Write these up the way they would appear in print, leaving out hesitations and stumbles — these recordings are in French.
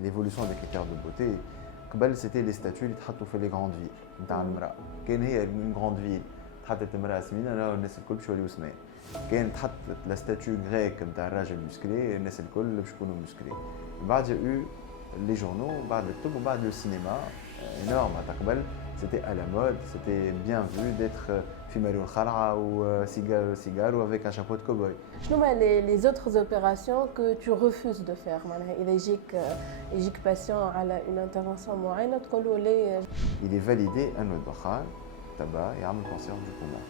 l'évolution des critères de beauté. قبل c'était les statues اللي تحطوا في les grandes villes نتاع المرأة. كان هي une grande ville تحطت امرأة سمينة راهو الناس الكل باش يوليو سمان. كان تحط لا ستاتيو غريك نتاع الراجل مسكلي الناس الكل باش يكونوا مسكلي. بعد يو les journaux بعد الكتب وبعد le cinéma énorme معناتها قبل c'était à la mode, c'était bien vu d'être في ماريون خلعة ou cigare avec un chapeau de cow-boy. شنو les autres opérations que tu refuses de faire معناها إذا يجيك patient على une intervention معينة تقولوا لي Il est validé أنه الدخان تبع يعمل cancer du poumon.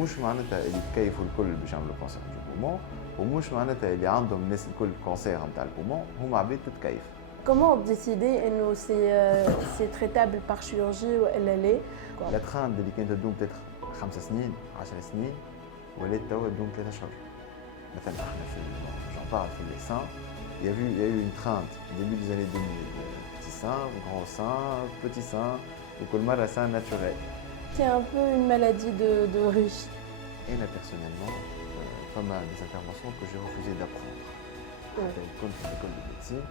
مش معناتها اللي تكيفوا الكل باش يعملوا cancer du poumon ومش معناتها اللي عندهم الناس الكل cancer نتاع البومون هما عباد تتكيف. Comment décider إنه c'est traitable par chirurgie ولا لا؟ لا تخان اللي كانت تدوم peut-être 5 سنين 10 سنين ولات توا تدوم 3 أشهر. مثلا احنا في j'en parle في les seins, il y a eu une crainte au début des années 2000, petit sein, grand sein, petit sein, وكل مرة sein naturel. C'est un peu une maladie de riche. Et là personnellement, pas mal des interventions que j'ai refusé d'apprendre. Comme dans l'école de médecine,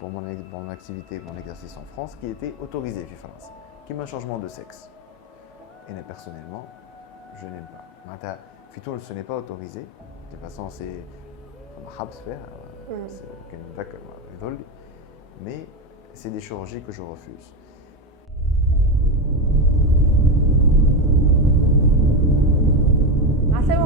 pour mon activité, mon exercice en France, qui était autorisé en France, qui est un changement de sexe. Et là personnellement, je n'aime pas. Fitoul, ce n'est pas autorisé. De toute façon, c'est comme un habs faire, mais c'est des chirurgies que je refuse.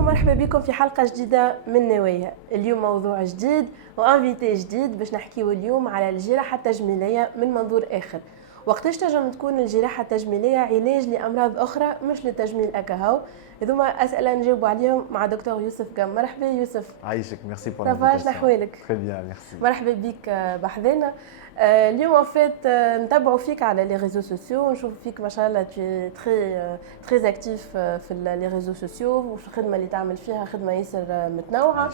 مرحبا بكم في حلقة جديدة من نوايا. اليوم موضوع جديد وانفيتي جديد باش نحكيو اليوم على الجراحة التجميلية من منظور آخر. وقتاش تنجم تكون الجراحة التجميلية علاج لأمراض أخرى مش للتجميل أكاهو؟ هذوما أسئلة نجاوبوا عليهم مع دكتور يوسف قام. مرحبا يوسف. عايشك ميرسي بور لافيتاسيون. شنو أحوالك؟ تري بيان ميرسي. مرحبا بك بحذانا. اليوم ان فيت نتابعوا فيك على لي ريزو سوسيو ونشوف فيك ما شاء الله تي تري اكتيف في لي ريزو سوسيو والخدمه اللي تعمل فيها خدمه ياسر متنوعه.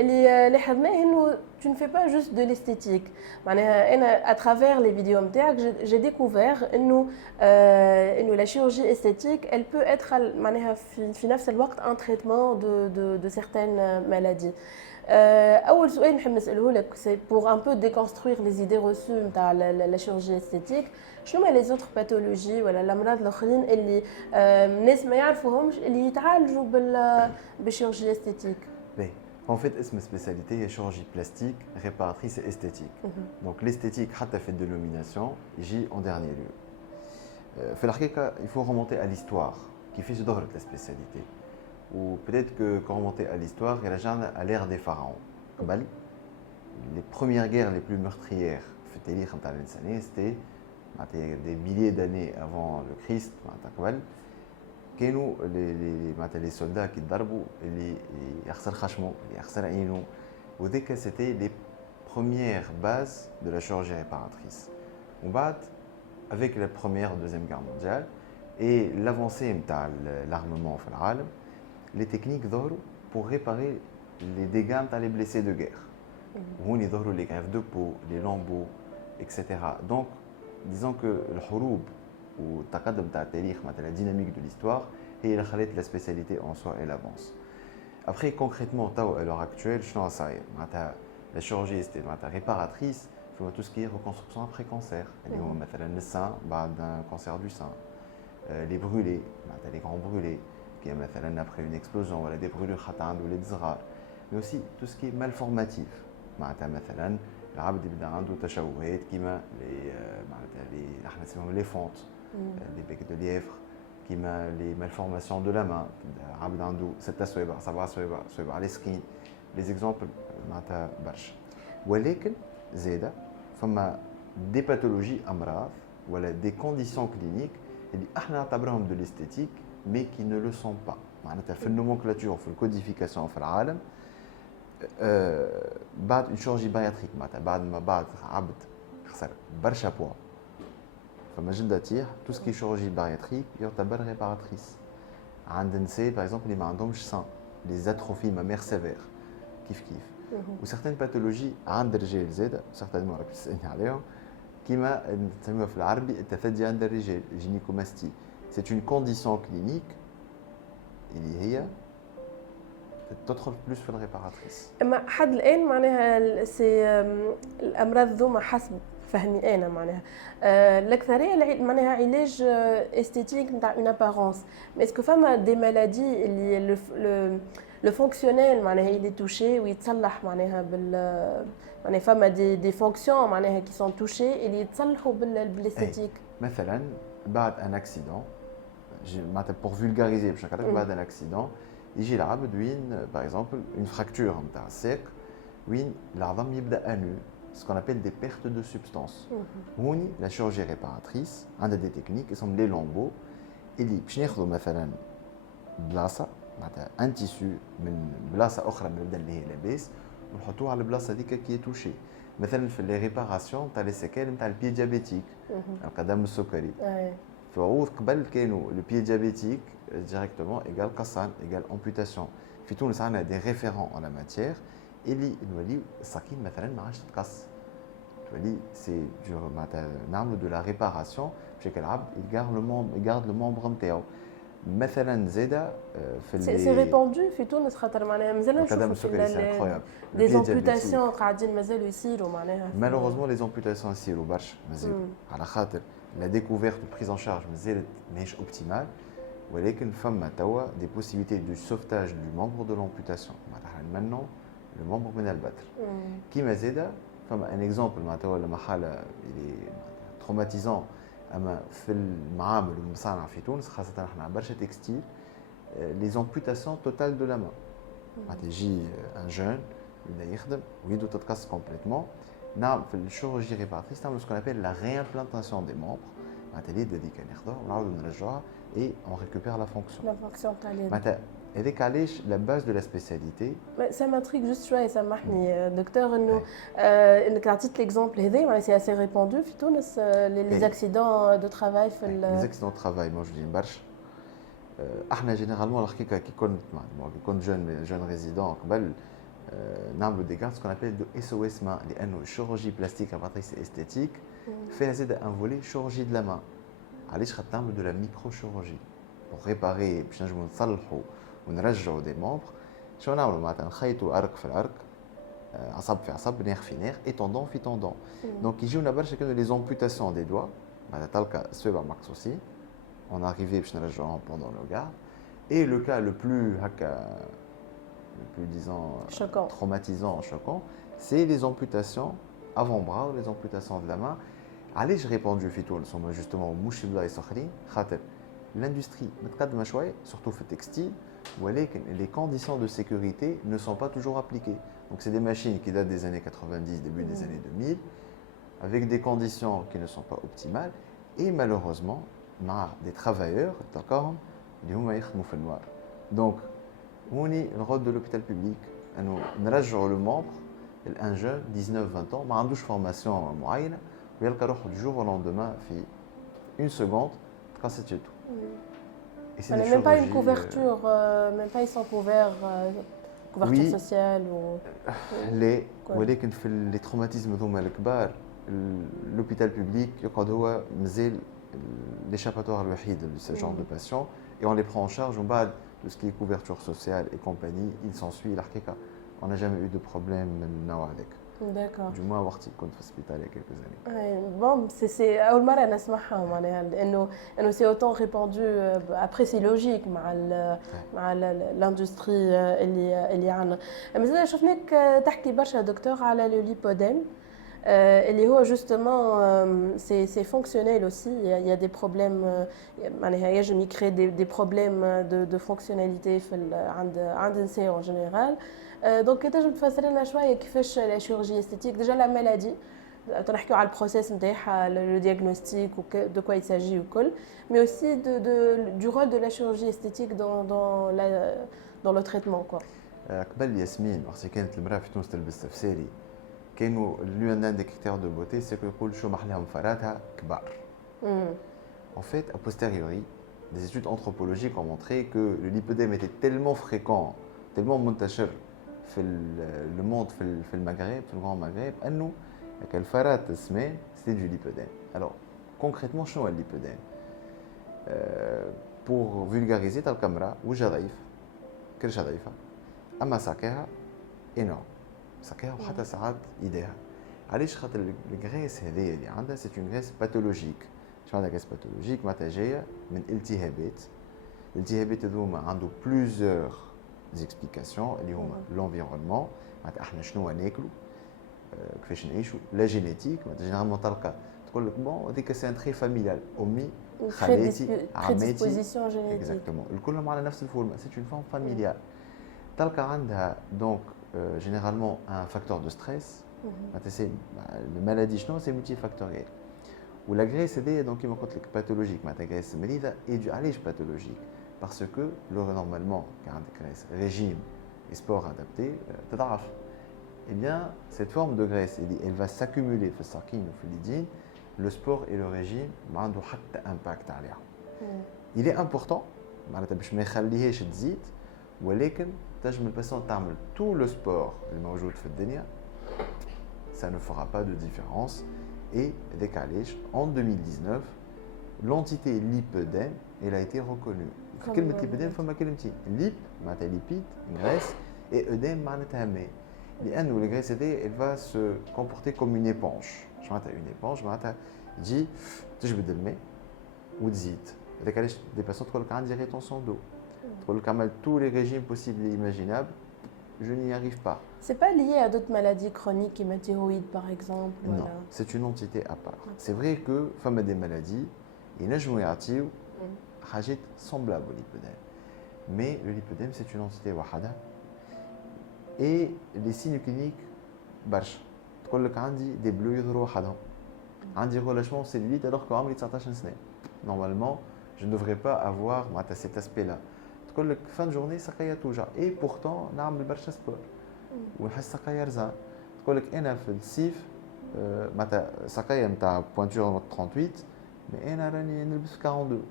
اللي لاحظناه انه tu ne fais pas juste de l'esthétique. معناها انا اترافير لي فيديو نتاعك جي ديكوفير انه لا chirurgie esthétique elle peut être معناها في نفس الوقت un traitement de certaines maladies. أول سؤال نحب نسأله لك c'est pour un peu déconstruire les idées reçues نتاع la chirurgie esthétique. شنو هما les autres pathologies ولا الأمراض الآخرين اللي الناس ما يعرفوهمش اللي يتعالجوا بالchirurgie esthétique؟ En fait, اسم spécialité هي chirurgie plastique, réparatrice et esthétique. Donc l'esthétique حتى في الدينوميناسيون يجي en dernier lieu. في الحقيقة il faut remonter à l'histoire كيفاش ظهرت la spécialité. Ou peut-être que quand on remontait à l'histoire, il y a à l'ère des pharaons. Les premières guerres les plus meurtrières, c'était des milliers d'années avant le Christ. Les soldats qui darbu, c'était les premières bases de la chirurgie réparatrice. On bat avec la première et deuxième guerre mondiale et l'avancée de l'armement au monde. Les techniques d'or pour réparer les dégâts dans les blessés de guerre. Où on y les greffes de peau, les lambeaux, etc. Donc, disons que le houroub ou la dynamique de l'histoire et la spécialité en soi et l'avance. Après, concrètement, à l'heure actuelle, la chirurgie réparatrice, tout ce qui est reconstruction après cancer. Le sein, un cancer du sein, les brûlés, les grands brûlés. Après une explosion, des brûlures ou les dzrar, mais aussi tout ce qui est malformatif. Les fentes, les becs de lièvre, les malformations de la main, les exemples, des pathologies amraf, des conditions cliniques de l'esthétique mais qui ne le sont pas. في النومنكلاتور في الكوديفيكاسيون في العالم بعد une chirurgie bariatrique بعد عبد خسر برشا بوا فما جلدة تيح tout ce qui est chirurgie bariatrique يعتبر réparatrice. عند النساء par exemple اللي ما عندهمش sein, les atrophies mammaires sévères كيف و certaines pathologies عند الرجال زاده certainement راك تسألني عليهم كيما نسميوها في العربي التثدي عند الرجال gynécomastie. C'est une condition clinique, il y a تدخل بلوس في الريباراتريس. اما حد الان معناها سي الامراض ذوما حسب فهمي انا معناها الاكثريه معناها علاج استيتيك نتاع اون ابارونس مي اسكو فما دي مالادي اللي لو فونكسيونيل معناها اللي توشي ويتصلح معناها بال معناها فما دي فونكسيون معناها كي سون توشي اللي يتصلحوا بالاستيتيك. مثلا بعد ان اكسيدون معناتها بور فولغاريزي باش نقول لك بعد ان اكسيدون يجي العبد وين باغ اكزومبل اون فراكتور نتاع الساق وين العظم يبدا انو ce qu'on appelle des pertes de substance. هوني la chirurgie réparatrice عندها des techniques qui sont les lambeaux اللي باش ناخذوا مثلا بلاصه معناتها ان تيسو من بلاصه اخرى من البلد اللي هي لاباس ونحطوه على البلاصه هذيك كي توشي. مثلا في لي ريباراسيون تاع لي سيكال نتاع البي ديابيتيك القدم السكري. فعود قبل كانوا لو بي ديابيتيك ديريكتومون ايغال قصان ايغال امبوتاسيون. في تونس عندنا دي ريفيرون اون لا ماتيير اللي نوليو الساقين مثلا ما عادش تتقص تولي سي معناتها نعملوا دو لا ريباراسيون باش العبد يغارد لو مومبر نتاعو. مثلا زاده في سي ريبوندو في تونس خاطر معناها مازال نشوفوا دي زامبوتاسيون قاعدين مازالوا يصيروا معناها مالوغوزمون لي زامبوتاسيون يصيروا برشا مازالوا على خاطر لا ديكوفيرت بريز ان شارج مازالت ماهيش اوبتيمال ولكن فما توا دي بوسيبيليتي دو سوفتاج دو مومبر دو لامبوتاسيون معناتها نمنعوا لو مومبر من البتر. كيما زاده فما ان اكزومبل معناتها لما حاله اللي تروماتيزون اما في المعامل والمصانع في تونس خاصه احنا برشا تكستيل لي زامبوتاسيون توتال دو لا مان معناتها يجي ان جون يبدا يخدم ويدو تتقص كومبليتمون. نعم في الشيروجي ريباراتريس نعملوا سكون ابيل لا ريامبلانتاسيون دي مومبر معناتها اليد هذيك ناخذوها ونعاودوا نرجعوها اي اون ريكوبير لا فونكسيون. لا فونكسيون تاع اليد معناتها هذيك علاش لا باز دو لا سبيسياليتي. سا ماتريك جوست شويه سامحني دكتور انه انك عطيت ليكزومبل هذا معناها سي اسي ريبوندو في تونس لي زاكسيدون دو ترافاي في لي زاكسيدون دو ترافاي موجودين برشا. احنا جينيرالمون الحقيقه كي كنت جون ريزيدون قبل نعملوا دي كارت سكون ابيل دو اس او اس مان لانه الشيروجي بلاستيك ريباراتريس استيتيك فيها زاد ان فولي شيروجي دو لا مان. علاش خاطر نعملوا دو لا ميكرو شيروجي بور ريباري باش نجموا نصلحوا ونرجعوا دي مومبر. شنو نعملوا معناتها نخيطوا عرق في العرق عصب في عصب ناخ في ناخ اي توندون في توندون. دونك يجيونا برشا كانوا لي زامبوتاسيون دي دوا معناتها تلقى الصوابع مقصوصين on arrivait باش نرجعوهم pendant le garde. Et le cas le plus disons traumatisant, choquant, c'est les amputations avant-bras ou les amputations de la main. علاش répandu في تونس هما justement مش بلايص اخرين خاطر l'industrie متقدمه شويه surtout في التكستيل ولكن les conditions de sécurité ne sont pas toujours appliquées. Donc c'est des machines qui datent des années 90, début des années 2000 avec des conditions qui ne sont pas optimales et malheureusement مع des travailleurs تلقاهم اللي هما يخدموا في النوار. دونك هوني الغرض دو لوبيتال بوبليك انه نرجعوا لو مومبر الان جون 19 20 ما عندوش فورماسيون معينه ويلقى روحه دو جور او لوندومان في اون سكوند تقصت يدو. même pas une couverture, même pas ils sont couverts, couverture sociale ou. لا ولكن في لي تروماتيزم ذوما الكبار لوبيتال بوبليك يقعد هو مازال l'échappatoire الوحيد de ce genre de patients et on les prend en charge. On bat tout ce qui est couverture sociale et compagnie, il s'ensuit الحقيقة on n'a jamais eu de problème من النوع هذاك. D'accord. Du moins وقت كنت في السبيطار il y a quelques années. Bon, c'est أول مرة نسمعها معناها إنه c'est autant répandu. Après c'est logique مع l'industrie اللي عندنا. مثلا شفناك تحكي برشا دكتور على le lipodème. اللي هو justement c'est fonctionnel aussi. Il y a des problèmes معناها يجم يكري des problèmes de fonctionnalité في عند النساء en général. دونك تنجم تفسر لنا شويه كيفاش لا شيروجي استيتيك ديجا لا مالادي تنحكيو على البروسيس نتاعها لو ديagnostic دو كوا يساجي وكل مي اوسي du rôle de la chirurgie esthétique dans le traitement quoi. قبل ياسمين وقت كانت المراه في تونس تلبس تفسيري كانوا l'un des critères de beauté c'est que يقول شو محلاهم فراتها كبار. En fait, a posteriori, des études anthropologiques ont montré que le lipodème était tellement fréquent, tellement منتشر في le monde في المغرب في الغرب مغرب انه الفرات السمان c'est du lipodème. Alors concrètement شنو هو الليبوديم؟ pour vulgariser تلقى امراه وجهها ضعيف كرشها ضعيفه اما ساقيها اينورم، ساقيها وحتى ساعات ايديها. علاش؟ خاطر الغريس هذيا اللي عندها سي اون غريس باثولوجيك. شنو معناتها غريس باثولوجيك؟ معناتها جايه من التهابات. الالتهابات هذوما عنده بلوزيور زيكسبليكاسيون اللي هما لونفيرونمون، معناتها احنا شنو ناكلوا، كيفاش نعيشوا، لا جينيتيك. معناتها جينيرالمون تلقى تقول لك بون هذيك سي ان تري فاميليال، امي خالاتي عماتي اكزاكتومون الكلهم على نفس الفورمه، سي اون فورم فاميليال. تلقى عندها دونك جينيرالمون ان فاكتور دو ستريس. معناتها سي المالادي شنو سي مولتي فاكتوريال. ولا غريس هذيا دونك كيما قلت لك باثولوجيك، معناتها غريس مريضه. اي علاش باثولوجيك؟ باسكو لو نورمالمون كان عندك غريس ريجيم et sport adapté تضعف. Eh bien, cette forme de graisse, elle va s'accumuler في الساقين وفي اليدين. Le sport et le régime ما عنده حتى impact عليها. Il est important معناتها باش ما يخليهاش تزيد، ولكن تنجم الباسيون تعمل tout le sport الموجود في الدنيا، ça ne fera pas de différence. Et هذاك علاش en 2019 l'entité lipidème elle a été reconnue. في كلمة lipidème فما كلمتين، lip معناتها lipide graisse et œdème معناتها ماء. لأنه الغريس هذيا elle va se comporter comme une éponge. شنو معناتها une éponge؟ معناتها تجي تجبد الماء وتزيد. هذاك علاش دي باسون تقول لك عندي ريتونسيون دو، تقول لك عملت tous les régimes possibles et imaginables, je n'y arrive pas. C'est pas lié à d'autres maladies chroniques comme la thyroïde par exemple? Non, voilà. C'est une entité à part. C'est vrai que فما des maladies ينجموا يعطيو حاجات semblables au lipodème. Mais le lipodème c'est une entité وحدها. Et les signes cliniques برشا. تقول لك عندي des bleus يظهروا وحدهم. عندي relâchement cellulite alors que عمري 19 سنة. Normalement, je ne devrais pas avoir cet aspect-là. تقول لك fin de journée ساقيا توجع. Et pourtant نعمل برشا سبور. ونحس ساقيا رزان. تقول لك أنا في الصيف معناتها ساقيا نتاع بوانتور 38 مي أنا راني نلبس 42.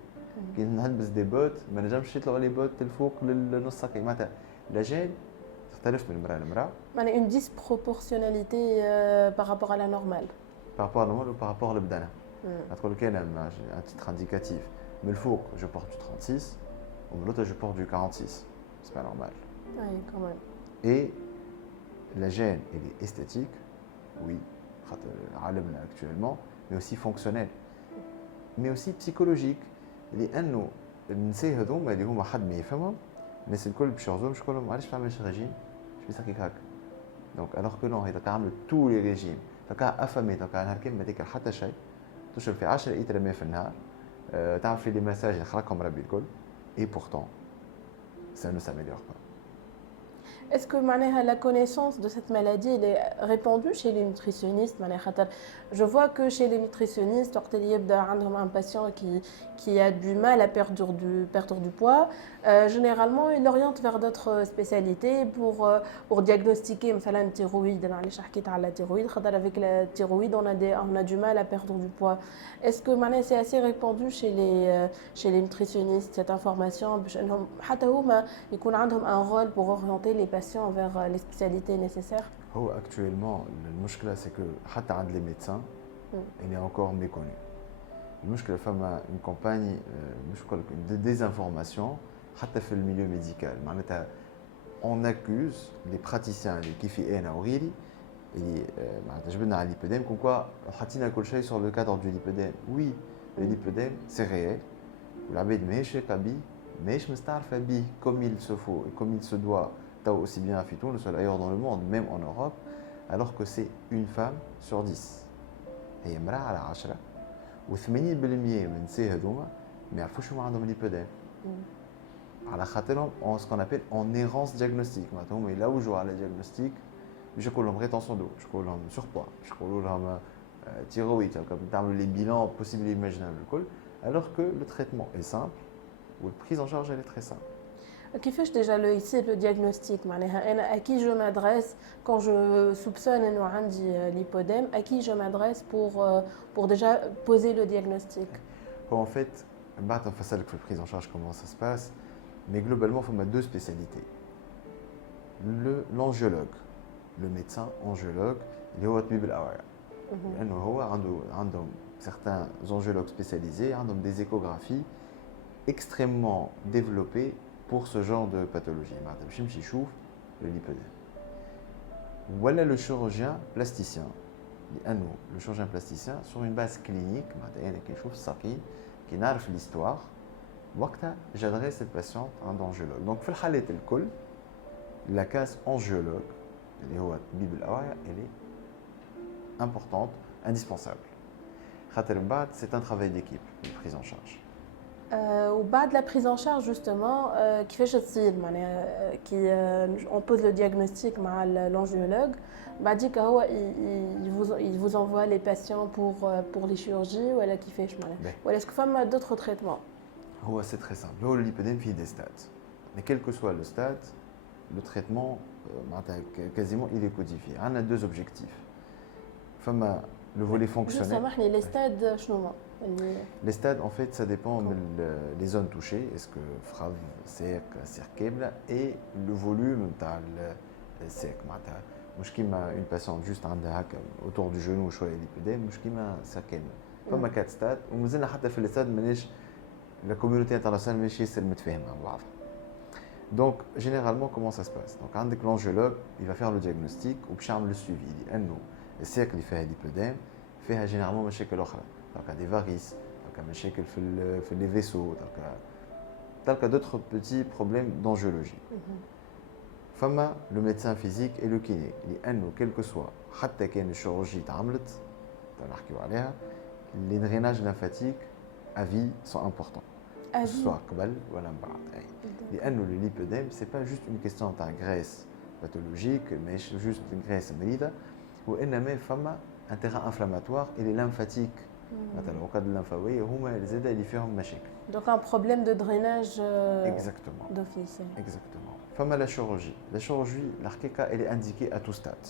كي نلبس دي بوت ما نجمش يطلعوا لي بوت الفوق للنص ساقي. معناتها لاجين تختلف من مرأة لمرأة. معناها une disproportionnalité par rapport à la normale. Par rapport à la normale ou par rapport à l'abdana. تقول لك أنا un titre indicatif. من الفوق je porte du 36 ومن l'autre je porte du 46. C'est pas normal. Oui, quand même. Et la gêne elle est esthétique, oui, عالمنا actuellement, mais aussi fonctionnelle, mais aussi psychologique. لأنه النساء هذوما اللي هما حد ما يفهمهم، الناس الكل باش يعزوهم شكون لهم علاش تعملش ريجيم؟ باش بيساكيك هكا. دونك alors que non، إذا تعمل tous les régimes، تلقاها أفهمت، تلقاها نهار كامل ما تاكل حتى شيء، تشرب في 10 لتر ماء في النهار، تعمل في لي مساج يخلقهم ربي الكل، et pourtant ça ne s'améliore pas. Est-ce que la connaissance de cette maladie elle est répandue chez les nutritionnistes? Je vois que chez les nutritionnistes, un patient qui a du mal à perdre du poids, généralement il l'oriente vers d'autres spécialités pour diagnostiquer la thyroïde. Avec la thyroïde, on a du mal à perdre du poids. Est-ce que c'est assez répandu chez les nutritionnistes cette information? Ils ont un rôle pour orienter les patients vers les spécialités nécessaires. هو actuellement المشكلة c'est que حتى عند les médecins il est encore méconnu. المشكلة فما une campagne de désinformation حتى في الميليو médical. معناتها on accuse les praticiens اللي كيفي أنا وغيري اللي معناتها جبنا على l'hypodème comme quoi حطينا كل شيء sur le cadre du lipodème. Oui, le lipodème c'est réel. والعباد ماهيش واقعة بيه، ماهيش مستعرفة بيه comme il se faut et comme il se doit. Aussi bien à Fiton, ailleurs dans le monde, même en Europe, alors que c'est une femme sur 10. هي امرأة على 10 و80% من النساء هذوما ما يعرفوش هما عندهم ليبوديم. على خاطرهم en ce qu'on appelle en errance diagnostique. معناتها هما يلوجوا على diagnostic باش يقول لهم rétention d'eau، باش يقول لهم surpoids، باش يقولوا لهم thyroïde، تعملوا les bilans possibles et imaginables الكل، alors que le traitement est simple ou la prise en charge elle est très simple. كيفاش déjà le diagnostic معناها أنا à qui je m'adresse quand je soupçonne إنه عندي lipodème, à qui je m'adresse pour déjà poser le diagnostic? Bon, en fait, بعد نفصلك في prise en charge comment ça se passe, mais globalement il faut deux spécialités. L'angiologue, le médecin angiologue اللي هو طبيب الأوعية. لأنه هو عندهم certains angiologues spécialisés, عندهم des échographies extrêmement développées pour ce genre de pathologie. باش يمشي يشوف le lipodème. Voilà le chirurgien plasticien. Le chirurgien plasticien, sur une base clinique, qui trouve ça, qui n'a l'histoire, j'adresse cette patiente à un angiologue. Donc, dans le cas la case angiologue, elle est importante, indispensable. C'est un travail d'équipe, une prise en charge. وبعد la prise en charge justement كيفاش تصير معناها كي on pose le diagnostic مع l'angiologue بعديك هو il vous envoie les patients pour les chirurgies ولا كيفاش معناها ولا est-ce que فما d'autres traitements. C'est très simple. Le lipodème fait des stades. Mais quel que soit le stade, le traitement quasiment il est codifié. On a deux objectifs. Le volet fonctionnel. Les stades شنو Les stades, en fait, ça dépend des zones touchées. Est-ce que frave, sec, cirquable et le volume de sec. Une patiente juste autour du genou, lipodème, cirquable. Comme à 4 stades, on a fait les stades, mais la communauté internationale n'est pas. Donc, généralement, comment ça se passe? Donc, l'angiologue, il va faire le diagnostic ou le suivi. Il dit, le cercle qui fait lipodème fait généralement des varices, les vaisseaux, d'autres petits problèmes d'angiologie. Le médecin physique et le kiné, quel que soit, la chirurgie les drainages lymphatiques à vie sont importants. Que ce soit le lipodème, ce n'est pas juste une question de graisse pathologique, mais juste une graisse malade, ou un terrain inflammatoire et les lymphatiques. Au cas de lymphaouie, ils aident à les faire mâcher. Donc un problème de drainage d'office. Exactement. Femme la chirurgie. La chirurgie, l'archéka, elle est indiquée à tout stade.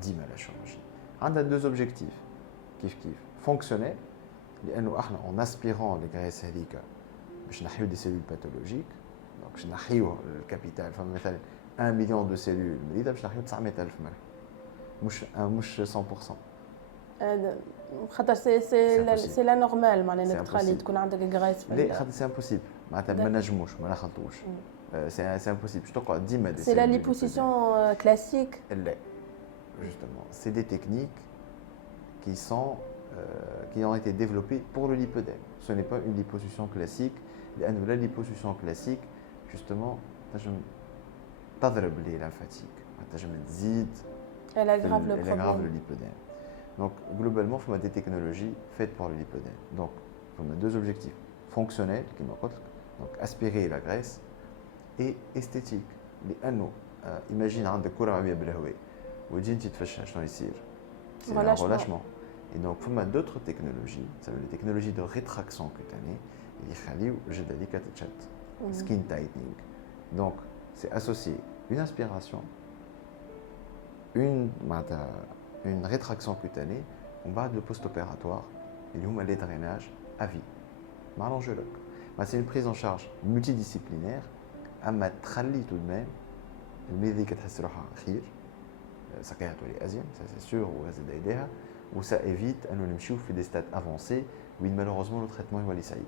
Dis-moi la chirurgie. On a deux objectifs. Fonctionnel, en aspirant les graisses hélica, je n'ai des cellules pathologiques. Donc je n'ai le capital. 1 million de cellules, je n'ai 900 000 مش 100%. خاطر سي لا نورمال معناها تخلي تكون عندك غرايس لا سي امبوسيبل معناتها ما نجموش ما نخلطوش سي امبوسيبل باش تقعد ديما سي لا ليبوسيسيون كلاسيك لا justement c'est des techniques qui ont été développées pour le lipodème. Ce n'est pas une liposuction classique. La liposuction classique justement تضرب les lymphatiques تنجم تزيد elle aggrave le lipodème. Donc, globalement, il faut des technologies faites pour le lipodème. Donc, on a deux objectifs fonctionnels, donc aspirer la graisse, et esthétique. Imagine un décor à Biablahoué, où tu te fais c'est un relâchement. Et donc, il faut d'autres technologies, ça veut dire les technologies de rétraction cutanée, skin tightening. Donc, c'est associé une aspiration, une rétraction cutanée, on va de post-opératoire, et nous, les drainages à vie, par l'angiologue. C'est une prise en charge multidisciplinaire, à matrali tout de même, le médical ça c'est sûr, ou ça évite à nous faire des stades avancés, où malheureusement le traitement est saïb.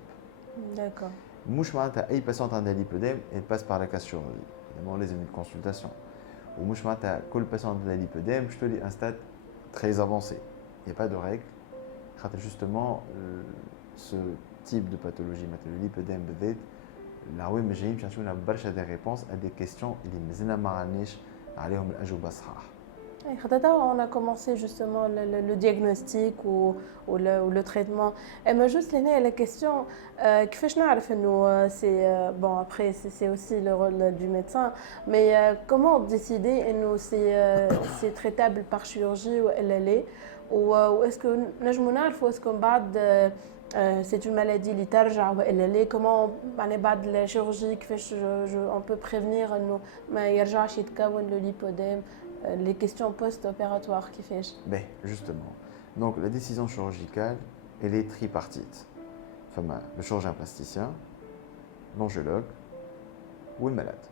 D'accord. Mouche mata ay patiente en lipodème, elle passe par la case chirurgie. Évidemment, les amis de consultation. Ou mouche mata kol patient de lipodème, je te dis un stade très avancé. Il n'y a pas de règle. Justement, ce type de pathologie, le lipodème peut-être, là où j'ai cherché des réponses à des questions اللي مازلنا ما عندناش عليهم الأجوبة صحاح. On a commencé justement le diagnostic ou le traitement. Et mais juste la question, bon après c'est aussi le rôle du médecin, mais comment décider c'est traitable par chirurgie ou LLA ou est-ce que est-ce qu'on c'est une maladie qui ترجع ولا comment بعد la chirurgie on peut prévenir انه ما يرجعش يتكون le lipodème. Les questions post-opératoires qui fait. Ben, justement. Donc, la décision chirurgicale, elle est tripartite. Le chirurgien plasticien, l'angiologue ou le malade.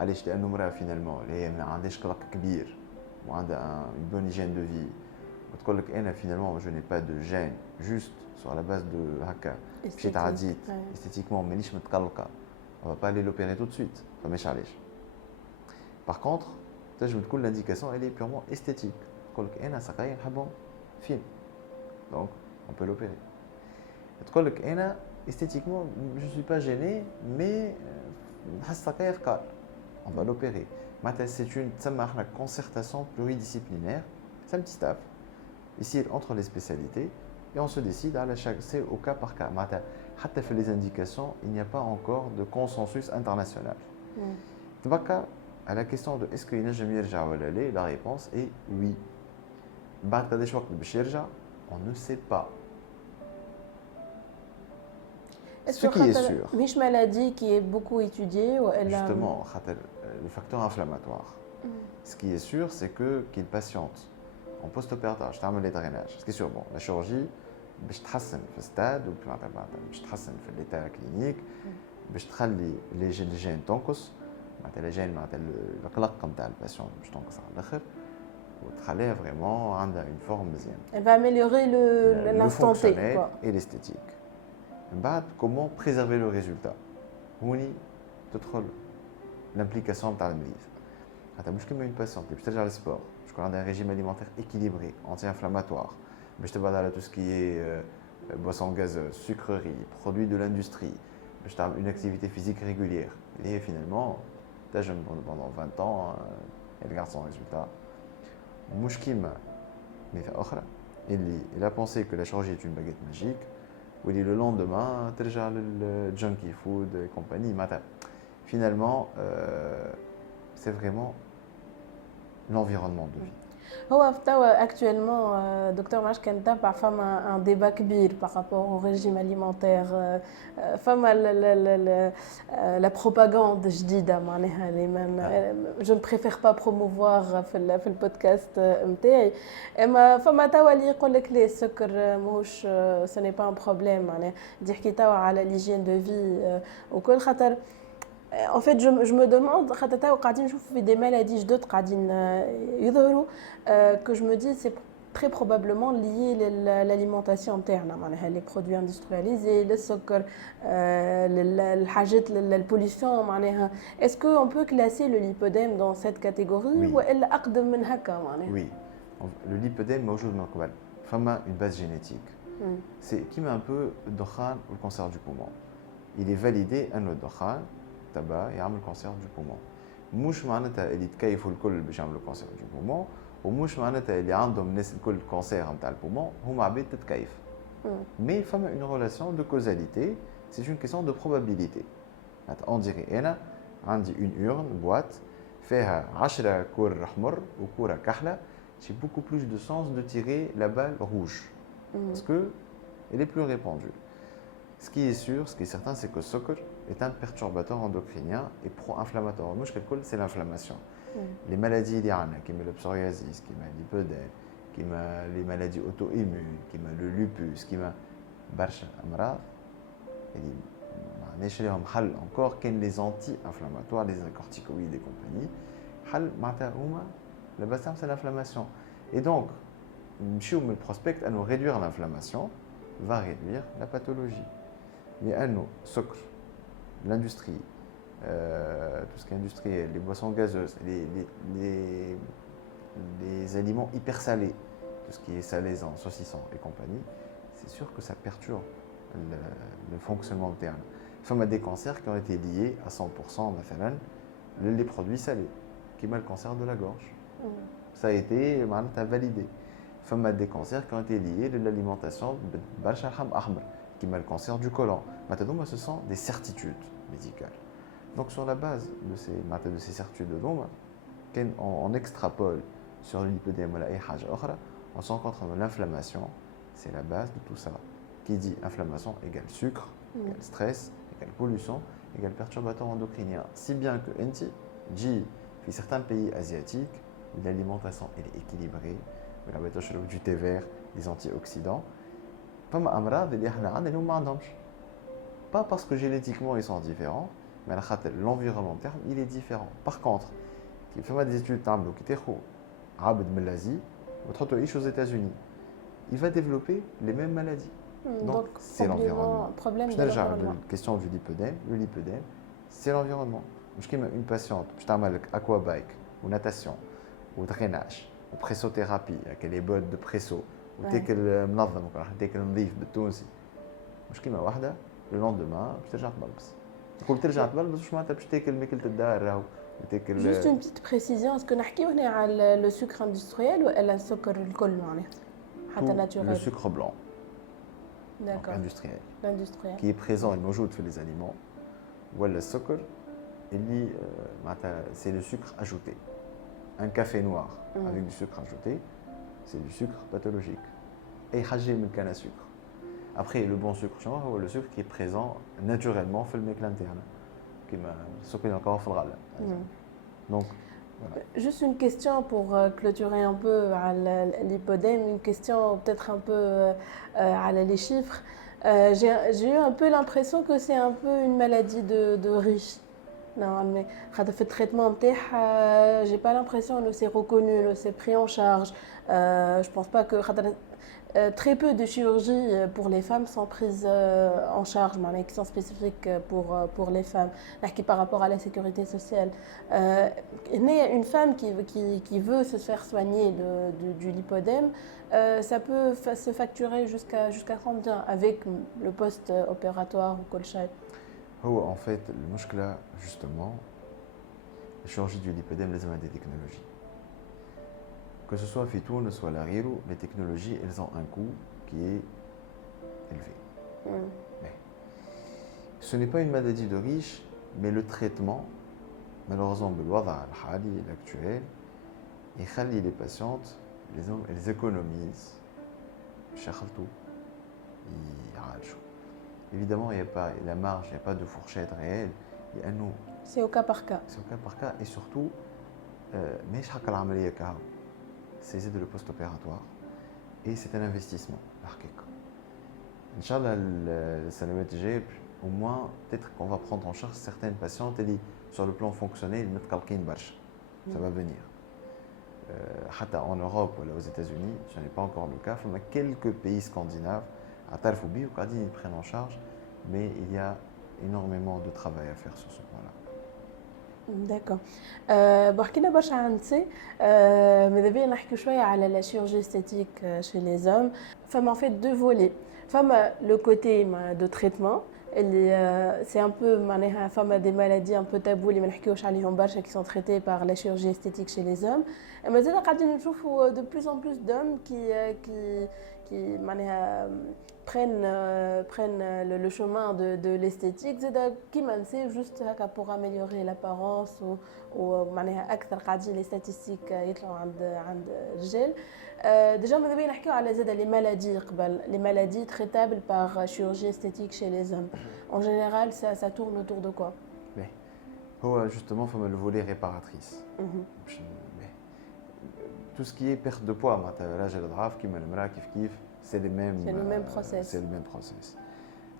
Allez, je t'ai finalement, il y a une bonne hygiène de vie. Finalement, je n'ai pas de gêne, juste sur la base de haka, esthétiquement, mais on ne va pas aller l'opérer tout de suite. Par contre, l'indication elle est purement esthétique. Fine. Donc, on peut l'opérer. Esthétiquement, je ne suis pas gêné, mais on va l'opérer. C'est une concertation pluridisciplinaire. C'est un petit staff. Ici, entre les spécialités, et on se décide à chaque, c'est au cas par cas. Fait les indications, il n'y a pas encore de consensus international. À la question de est-ce qu'il y a jamais la réponse est oui. On ne sait pas. Ce qui est sûr. Miche maladie qui est beaucoup étudiée. Justement, le facteur inflammatoire. Ce qui est sûr, c'est qu'il patiente en post-opératoire, je t'amène les drainages. Ce qui est sûr, bon, la chirurgie, je تحسن في stade ou باش تحسن في l'état clinique, باش تخلي les gènes تنقص، معناتها les gènes معناتها القلق نتاع الباسيون باش تنقص على الآخر. وتخليها vraiment عندها une forme مزيانة. Elle va améliorer le l'instant T et l'esthétique. بعد comment préserver le résultat. هوني تدخل l'implication تاع المريض. حتى مش كيما une patiente اللي باش ترجع للسبور، باش يكون عندها un régime alimentaire équilibré, anti-inflammatoire. باش تبعد tout ce qui est boissons gazeuses, sucreries, produits de l'industrie, باش تعمل une activité physique régulière. Et finalement, ta jeune pendant 20 ans, elle garde son résultat. مش كيما مثال أخرى اللي a pensé que la chirurgie est une baguette magique, ou le lendemain ترجع للجunky food et compagnie. Finalement, c'est vraiment l'environnement de vie. Actuellement, docteur Mash Kenta, parfois un débat kbir par rapport au régime alimentaire. La propagande, je dis, je ne préfère pas promouvoir le podcast. Mais ce n'est pas un problème. Dire qu'il y a l'hygiène de vie. En fait, je me demande, des maladies que je me dis c'est très probablement lié à l'alimentation interne, les produits industrialisés, le sucre, la pollution. Est-ce qu'on peut classer le lipodème dans cette catégorie ou elle Oui, le lipodème, une base génétique. C'est qui met un peu le cancer du poumon. Il est validé un autre tabac et le cancer du poumon. مش معناتها اللي تكيفوا الكل باش يعملوا كانسير دو بومون ومش معناتها اللي عندهم الناس الكل كانسير نتاع البومون هما عباد تتكيف. Mais فما une relation de causalité, c'est une question de probabilité. On dirait انا عندي une urne boîte فيها 10 كور احمر وكوره كحله, j'ai beaucoup plus de chances de tirer la balle rouge parce que elle est plus répandue. Ce qui est sûr, ce qui est certain, c'est que le sucre est un perturbateur endocrinien et pro-inflammatoire. C'est l'inflammation. Les maladies comme le psoriasis, l'hypodème, les maladies auto-immunes, le lupus, برشا أمراض معناش لهم حل encore كاين les anti-inflammatoires, les corticoïdes et compagnie. حل معناتها هما la base c'est l'inflammation. Et donc, le prospect à nous réduire l'inflammation va réduire la pathologie. لأنه sucre, l'industrie, tout ce qui est industriel, les boissons gazeuses, les aliments hyper salés, tout ce qui est salaisant, saucisson et compagnie, c'est sûr que ça perturbe le fonctionnement interne. Il y a des cancers qui ont été liés à 100% les produits salés, qui est le cancer de la gorge. Ça a été validé. Il y a des cancers qui ont été liés à l'alimentation qui est le cancer du côlon. Maintenant, ce sont des certitudes médicales. Donc, sur la base de ces certitudes, on extrapole sur l'hypodème ou on se rend compte que l'inflammation, c'est la base de tout ça. Qui dit inflammation égale sucre, égale stress, égale pollution, égale perturbateur endocrinien. Si bien que dans certains pays asiatiques, où l'alimentation est équilibrée, du thé vert, des antioxydants, pas parce que génétiquement ils sont différents, mais l'environnement interne il est différent. Par contre, il y a des études qui aux États-Unis, il va développer les mêmes maladies. Donc c'est l'environnement. Je la question du lipodème. Le lipodème, c'est l'environnement. مش كيما اون باسيونت باش تعمل لك اكوا بايك وناتاسيون ودريناج وبريسوثيرابي هكا لي بوت دو بريسو وتاكل منظم راح تاكل نظيف بالتونسي مش كيما واحده لو لوندومان باش ترجع تبلبص تقول ترجع تبلبص واش معناتها باش تاكل ماكله الدار راهو وتاكل جوست اون بيتيت بريسيزيون اسكو نحكيو هنا على لو سكر اندستريال ولا السكر الكل معناها حتى ناتوريل لو سكر بلون داكور اندستريال الاندستريال كي بريزون الموجود في لي زاليمون ولا السكر اللي معناتها سي لو سكر اجوتي ان كافي نوار avec du sucre ajouté c'est du sucre pathologique اي حاجه من كان سكر après le bon sucre شنو هو le sucre qui est présent naturellement في الماكله نتاعنا كيما السكر اللي نلقاوه في الغله donc voilà. Juste une question pour clôturer un peu à l'hypodème, une question peut-être un peu à les chiffres. J'ai eu un peu l'impression que c'est un peu une maladie de riche. Normalement, quand on fait le traitement, j'ai pas l'impression que c'est reconnu, que c'est pris en charge. Je pense pas que très peu de chirurgies pour les femmes sont prises en charge, mais qui sont spécifiques pour les femmes. Par rapport à la sécurité sociale, une femme qui veut se faire soigner du lipodème, ça peut se facturer jusqu'à combien avec le post-opératoire ou colchay? هو en fait المشكلة justement la chirurgie du lipodème لازم des technologies. Que ce soit Fitoun, soit la Riro, les technologies, elles ont un coût qui est élevé. Mais ce n'est pas une maladie de riche, mais le traitement, malheureusement, l'actuel, les patientes, elles économisent, évidemment, il n'y a pas la marge, il n'y a pas de fourchette réelle. C'est au cas par cas. C'est au cas par cas, et surtout, mais c'est le post-opératoire et c'est un investissement. Inch'Allah, au moins, peut-être qu'on va prendre en charge certaines patientes et sur le plan fonctionnel, ça va venir. En Europe ou aux États-Unis, ce n'est pas encore le cas. Il y a quelques pays scandinaves ils prennent en charge, mais il y a énormément de travail à faire sur ce point-là. D'accord. حكينا برشا عن النساء ماذا بينا نحكي شويه على لا chirurgie esthétique chez les hommes. Femme en fait deux volets. Femme le côté de traitement اللي c'est un peu معناها فما des maladies un peu tabou اللي ما نحكيوش عليهم برشا qui sont traitées par la chirurgie esthétique chez les hommes. مازال قاعدين نشوفوا de plus en plus d'hommes qui معناها prennent le chemin de l'esthétique زاد كيما نساو juste هكا pour améliorer l'apparence و معناها اكثر قاعدين les statistiques يطلعوا عند الرجال. Déjà ماذا بينا نحكيو على زاد les maladies قبل les maladies traitables par chirurgie esthétique chez les hommes. En général ça tourne autour de quoi? Mais هو justement فما le volet réparatrice. Tout ce qui est perte de poids معناتها راجل ضعاف كيما المراه كيف c'est le même process. C'est le même process.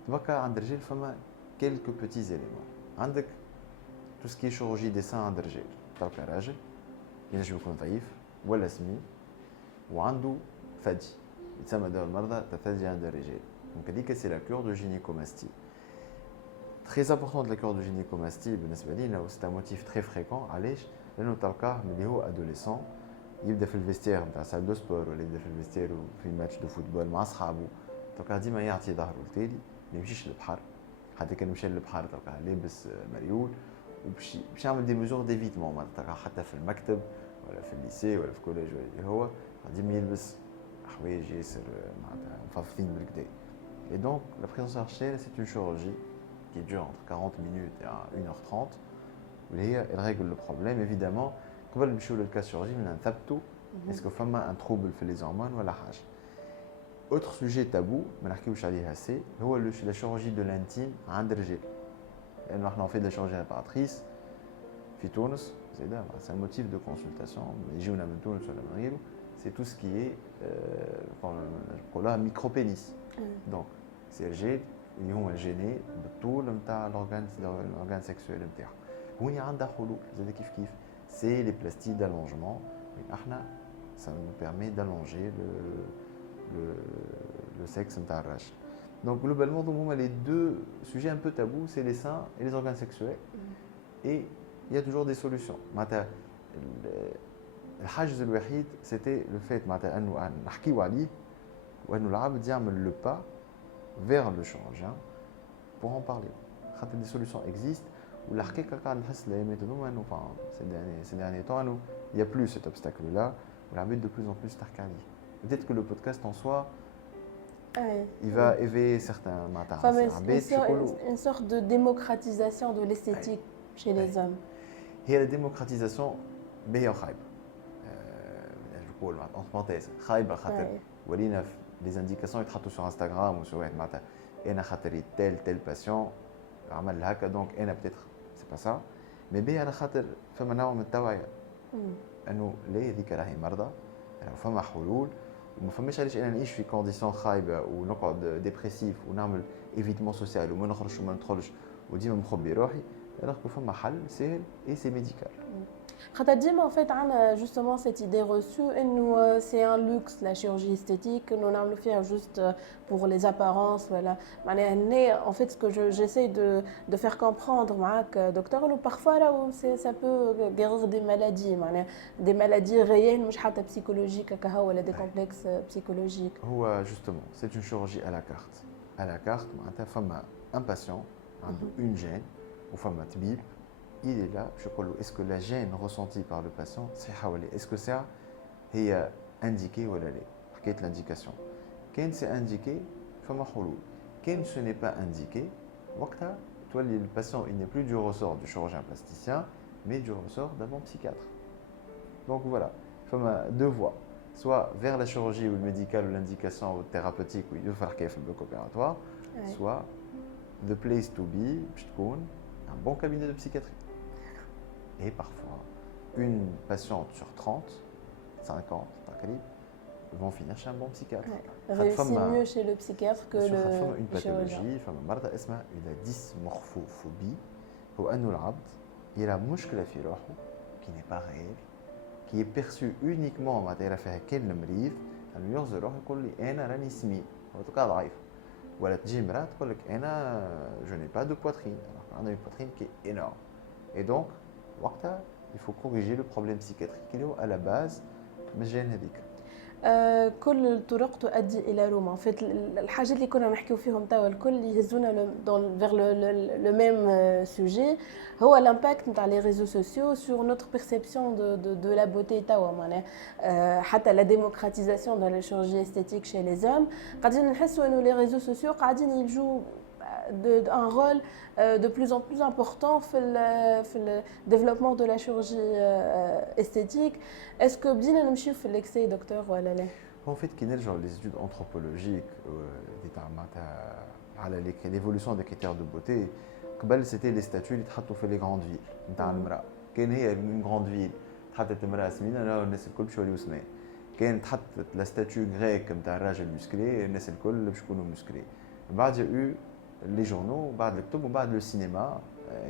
Donc, عند الرجال فما quelques petits éléments. عندك tout ce qui est chirurgie des seins عند الرجال. تلقى راجل ينجم يكون ضعيف ولا سمين وعنده ثدي. يتسمى دواء المرضى الثدي عند الرجال. Donc هذيك c'est la cure de gynécomastie. Très important de la cure de gynécomastie بالنسبة لينا c'est un motif très fréquent. علاش؟ لأنه تلقاه ملي هو adolescent يبدا في الفيستير نتاع سال دو سبور ولا يبدا في الفيستير في ماتش دو فوتبول مع اصحابه تلقاه ديما يعطي ظهره للتالي ما يمشيش للبحر حتى كان مشى للبحر تلقاه لابس مريول وباش يعمل دي ميزور ديفيتمون تلقاه حتى في المكتب ولا في الليسي ولا في الكوليج ولا هو ديما يلبس حوايج ياسر معناتها مفضفين بالكدا. Et donc la prise en charge c'est une chirurgie qui dure entre 40 minutes et 1h30 واللي هي elle règle le problème évidemment. قبل نمشيو للكاس شيرورجي بدنا نثبتوا اسكو فما ان تروبل في لي هرمون ولا حاجه. اوتر سوجي تابو ما نحكيوش عليه هسه هو لا شيرورجي دو لانتيم عند الرجال لانه احنا في لا شيرورجي ريباراتريس في تونس زيدا سي موتيف دو كونسلطاسيون يجيونا من تونس ولا من غيره سي تو سكي نقولها ميكرو بينيس. دونك سي رجال اللي هما جيني بالطول نتاع الاورغان سيكسويل نتاعو وهي عندها حلول زاد كيف c'est les plastiques d'allongement. Ça nous permet d'allonger le sexe intérieur. Donc globalement, les deux sujets un peu tabous, c'est les seins et les organes sexuels. Et il y a toujours des solutions. معناتها الحاجز الوحيد c'était le fait معناتها انه نحكيو عليه وانه العبد يعمل le pas vers le chirurgien pour en parler. خاطر des solutions existent والحقيقه قاعد نحس الايامات هذوما انه ces derniers temps انه il y a plus cet obstacle là والعباد de plus en plus تحكي عليه. Peut-être que le podcast en soi il va éveiller certains une sorte de démocratisation de l'esthétique chez les hommes. هي la démocratisation باهيه وخايبه. نقول entre parenthèses خايبه خاطر ولينا les indications يتحطوا sur Instagram ou sur واحد معناتها انا خاطري تيل باسيون عمل هكا دونك انا بتيتر سي با سا مي باهيه على خاطر فما نوع من التوعيه انه لا هذيك راهي مرضى فما حلول وما فماش علاش انا نعيش في كونديسيون خايبه ونقعد ديبريسيف ونعمل ايفيتمون سوسيال وما نخرجش وما ندخلش وديما مخبي روحي راكو فما حل سهل اي سي ميديكال. خاطر ديما en fait عندنا justement cette idée reçue انه c'est un luxe la chirurgie esthétique انه نعملوا فيها juste pour les apparences voilà معناها هنا en fait ce que j'essaie de faire comprendre معاك دكتور انه parfois là ça peut guérir des maladies معناها des maladies réelles مش حتى psychologiques كهو ولا des complexes psychologiques. هو justement c'est une chirurgie à la carte معناتها فما un patient عنده une gêne وفما طبيب il est là, je crois, est-ce que la gêne ressentie par le patient, c'est est-ce que ça est indiqué ou pas? Quelle est l'indication? Quand c'est indiqué, فما حلول. Quand ce n'est pas indiqué, وقتها le patient il n'est plus du ressort du chirurgien plasticien, mais du ressort d'un bon psychiatre. Donc voilà, فما deux voies, soit vers la chirurgie ou le médical ou l'indication ou thérapeutique où il faut faire le bloc opératoire, soit the place to be, un bon cabinet de psychiatrie. Et parfois, une patiente sur 30, 50, vont finir chez un bon psychiatre. Réussit mieux chez le psychiatre que le une pathologie, une dysmorphophobie, où il a un muscle qui n'est pas réel, qui est perçu uniquement en matière à faire quel مريض انه يغزر روحه يقول لي انا راني سمين وتلقى ضعيف ولا تجي مراه تقول لك انا je n'ai pas de poitrine alors on a une poitrine qui est énorme et donc وقتها il faut corriger le problème psychiatrique اللي هو à la base من الجين هذيك. كل الطرق تؤدي الى روما. فات الحاجات اللي كنا نحكيو فيهم توا الكل يهزونا vers le même sujet هو l'impact نتاع les réseaux sociaux sur notre perception de la beauté توا معناها حتى la démocratisation de la chirurgie esthétique chez les hommes قاعدين نحسوا انه les réseaux sociaux قاعدين يلجوا un rôle de plus en plus important في le développement de la chirurgie esthétique. Est-ce que بدينا نمشيو في l'excès دكتور ولا لا؟ En fait كي نرجعوا les études anthropologiques على l'évolution des critères de beauté قبل c'était les statues اللي تحطوا في les grandes villes نتاع المرأة. كان هي une grande ville تحطت المرأة سمينة الناس الكل باش يوليو سمان. كان تحطت la statue grecque نتاع الراجل مسكلي الناس الكل باش يكونوا مسكلي. بعد يا les journaux, بعد الكتب وبعد le cinéma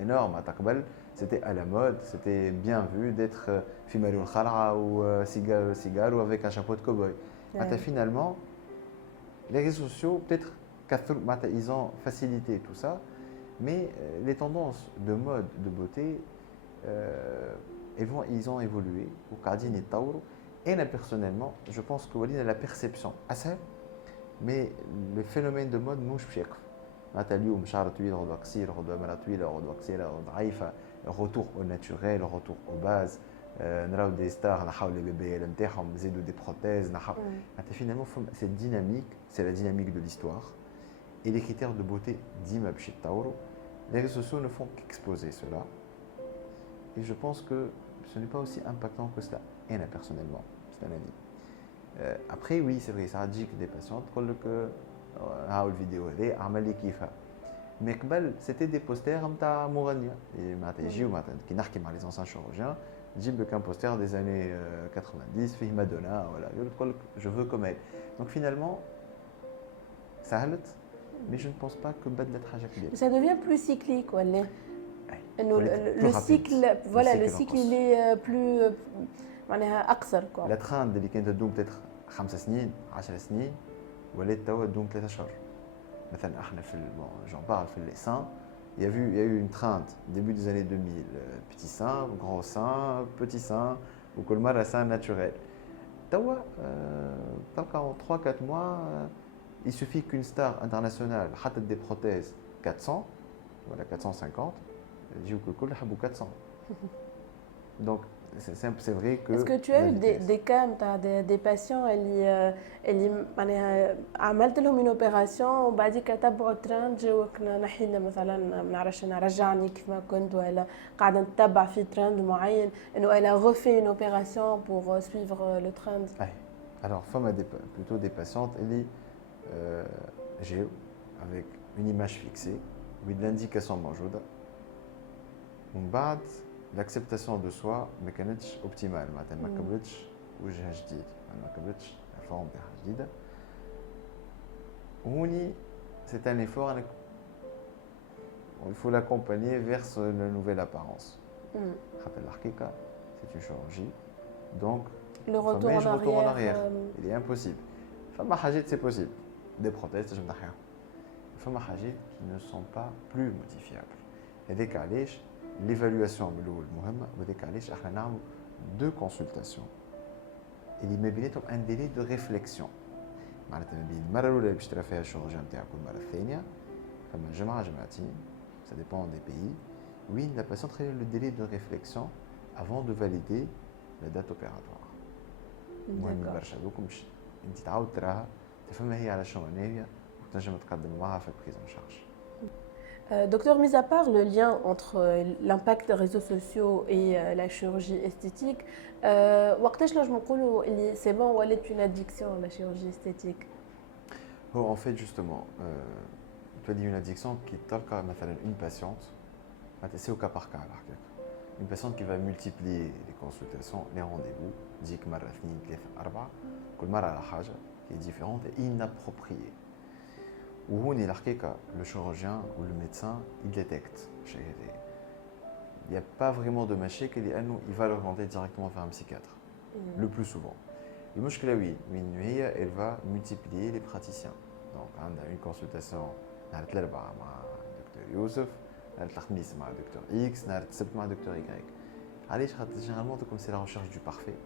énorme à قبل c'était à la mode, c'était bien vu d'être في ماريون خلعة ou cigare avec un chapeau de cow-boy. Finalement les réseaux sociaux peut-être ils ont facilité tout ça mais les tendances de mode de beauté ils ont évolué وقاعدين يتطوروا. Et personnellement je pense que ولينا la perception أسهل mais le phénomène de mode مش باش يقف. معناتها اليوم شعر طويل غدوه قصير غدوه مرأة طويله غدوه قصيره غدوه ضعيفه retour au naturel retour aux bases نراو دي ستار نحاول لي بيبي نتاعهم نزيدوا دي بروتيز نحاول معناتها finalement cette dynamique c'est la dynamique de l'histoire et les critères de beauté ديما باش يتطوروا. Les réseaux sociaux ne font qu'exposer cela et je pense que ce n'est pas aussi impactant que cela انا personnellement c'est un avis. Après oui c'est vrai ça dit que des patients تقول لك هاو الفيديو هذا عمل لي كيفها مي قبل سيتي دي بوستير نتاع مغنيه معناتها يجيو معناتها كي نحكي مع لي زونسان شيروجيان نجيب لك ان بوستير دي زاني 90 فيه مادونا ولا تقول لك جو فو كوم elle. Donc finalement سهلت mais je ne pense pas que بدلت حاجه كبيره. Ça devient plus cyclique ولا انه le cycle voilà le cycle il est plus معناها اقصر كو. لا تراند اللي كانت تدوم بتاتر 5 سنين 10 سنين ولات توا تدوم 3 اشهر. مثلا احنا في جون بارل في الليسان il y a eu une trend début des années 2000, petit sein, ou colmar à sein naturel. Tawa, en 3-4 mois, il suffit qu'une star internationale ait des prothèses 400, voilà 450, j'ai eu que le 400. Donc, c'est vrai que. Est-ce que tu as eu des cas, des patients اللي معناها عملت لهم une opération وبعديك تبعوا ترند جاوك نحينا مثلا ما نعرفش انا رجعني كيف ما كنت ولا قاعده نتبع في ترند معين انه elle a refait une opération pour suivre le trend. Alors, plutôt des patientes, j'ai avec une image fixée, ou de l'indication موجودة. ومن بعد l'acceptation de soi ما كانتش اوبتيمال معناتها ما كبرتش وجهها جديد ما كبرتش الفورم تاعها جديده وهوني c'est un effort il faut l'accompagner vers une nouvelle apparence خاطر الحقيقه c'est une chirurgie donc le retour en arrière il est impossible فما حاجات c'est possible des prothèses تنجم تنحيهم فما حاجات qui ne sont pas plus modifiables هذاك علاش l'évaluation الاول مهمه وذاك علاش احنا نعملوا deux consultations اللي ما بيناتهم ان ديلي دو ريفليكسيون معناتها ما بين المره الاولى اللي باش ترى فيها الشورجيان نتاعك والمره الثانيه فما جمعتين ça dépend des pays وين لا باسيون خلي لو ديلي دو ريفليكسيون avant de valider la date opératoire مهم برشا دوك باش انت تعاود تراها تفهمها هي على شنو ناويه وتنجم تقدم معها في البريز ان شارج. Docteur, mis à part le lien entre l'impact des réseaux sociaux et la chirurgie esthétique, وقتاش نجم نقولوا اللي c'est bon ولات une addiction la chirurgie esthétique? En fait justement, tu as dit une addiction qui تلقى مثلا une patiente, c'est au cas par cas une patiente qui va multiplier les consultations, les rendez-vous, ديك مرة 2 3 4 كل مرة على حاجة qui est différente et inappropriée. وهوني الحقيقة le chirurgien ou le médecin il détecte شيء هذا. Il n'y a pas vraiment de مشاكل لأنه il va l'orienter directement vers un psychiatre le plus souvent. المشكلة وين هي elle va multiplier les praticiens. Donc عندها une consultation نهار الأربعاء مع دكتور يوسف، نهار الخميس مع دكتور إكس، نهار السبت مع دكتور إيكغيك. علاش؟ خاطر généralement comme c'est la recherche du parfait.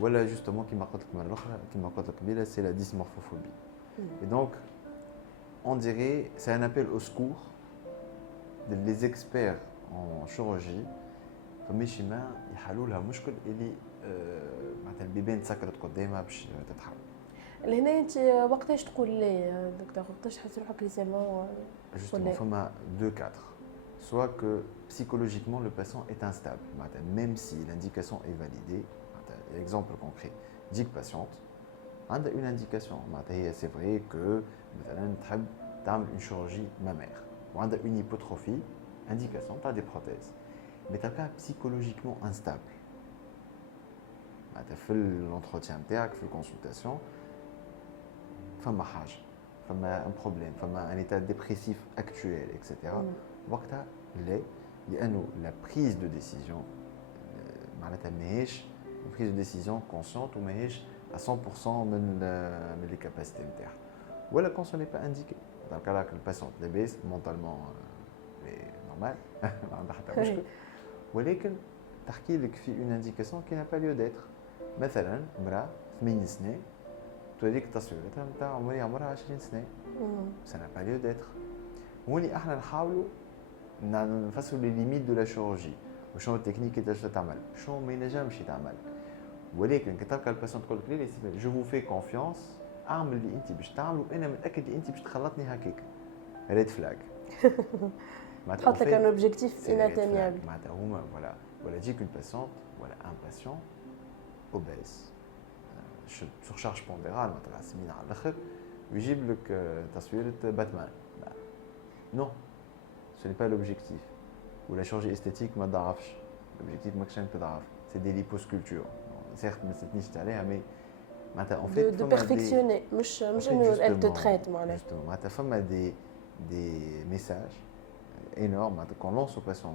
ولا justement كيما قلت لك مرة أخرى كيما قلت لك قبيلة c'est la dysmorphophobie. Et donc on dirait, c'est un appel au secours des experts en chirurgie فماشي ما يحلوا لها مشكل اللي معناتها البيبان تسكرت قدامها باش تتحرك. لهنا انت وقتاش تقول لي دكتور وقتاش تحس روحك لي سي بون؟ Justement, فما deux cadres. Soit que psychologiquement le patient est instable, même si l'indication est validée. Exemple concret, 10 patientes a une indication. C'est vrai que tu as une chirurgie mammaire ou une hypotrophie, indication, tu as des prothèses. Mais tu as cas psychologiquement instable. Tu as fait l'entretien, tu as fait la consultation, tu as un problème, tu as un état dépressif actuel, etc. وقتها لأنه la prise de décision معناتها ماهيش une prise de décision consciente ou ماهيش à 100% من les capacités نتاعها ولا quand ce n'est pas indiqué. Dans le cas là que le patient لاباس mentalement normal ما عندها حتى مشكل ولكن تحكي لك في une indication qui n'a pas lieu d'être. مثلا امرأة 8 سنين توريك تصويراتها نتاع عمرها 20 سنة ça n'a pas lieu d'être. هوني احنا نحاولوا نفسروا لي ليميت دو لا شيروجي وشنو التكنيك اللي تقدر تعمل شنو ما ينجمش يتعمل ولكن كي تلقى الباسيون تقول لك لي جو فو في كونفيونس اعمل اللي انت باش تعملوا وانا متاكد اللي انت باش تخلطني هكاك ريد فلاج تحط لك ان اوبجيكتيف اناتينيابل معناتها هما فوالا ولا تجيك اون باسيونت ولا ان باسيون اوبيس سورشارج بونديرال مثلا سمين على الاخر ويجيب لك تصويره باتمان non. Ce n'est pas l'objectif. Ou la chirurgie esthétique, l'objectif, c'est des liposculptures. Certes, mais en fait, de perfectionner. Elle te traite. Justement, des messages énormes qu'on lance aux patients.